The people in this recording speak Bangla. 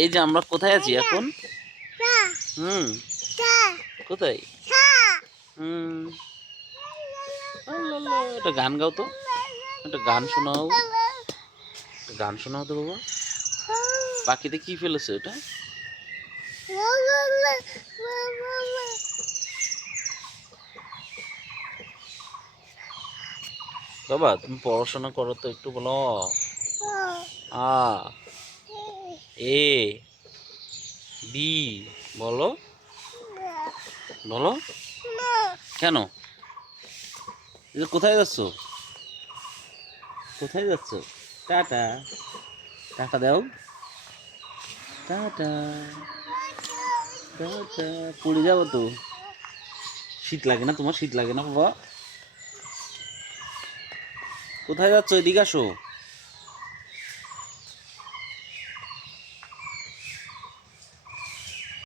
এই যে আমরা কোথায় আছি এখন? হুম, কোথায়? হুম, একটা গান গাও তো, একটা গান শোনাও, একটা গান শোনাও তো বাবা। পাখিতে কি ফেলেছে এটা? বাবা তুমি পড়াশোনা করো তো, একটু বলো। আ এ বি বলো, বলো। কেন? এই যে কোথায় যাচ্ছ? কোথায় যাচ্ছ? টাটা, টাটা দাও, টাটা, টাটা। পড়ে যাবো তো। শীত লাগে না তোমার? শীত লাগে না বাবা? কোথায় যাচ্ছ? এদিকে আসো।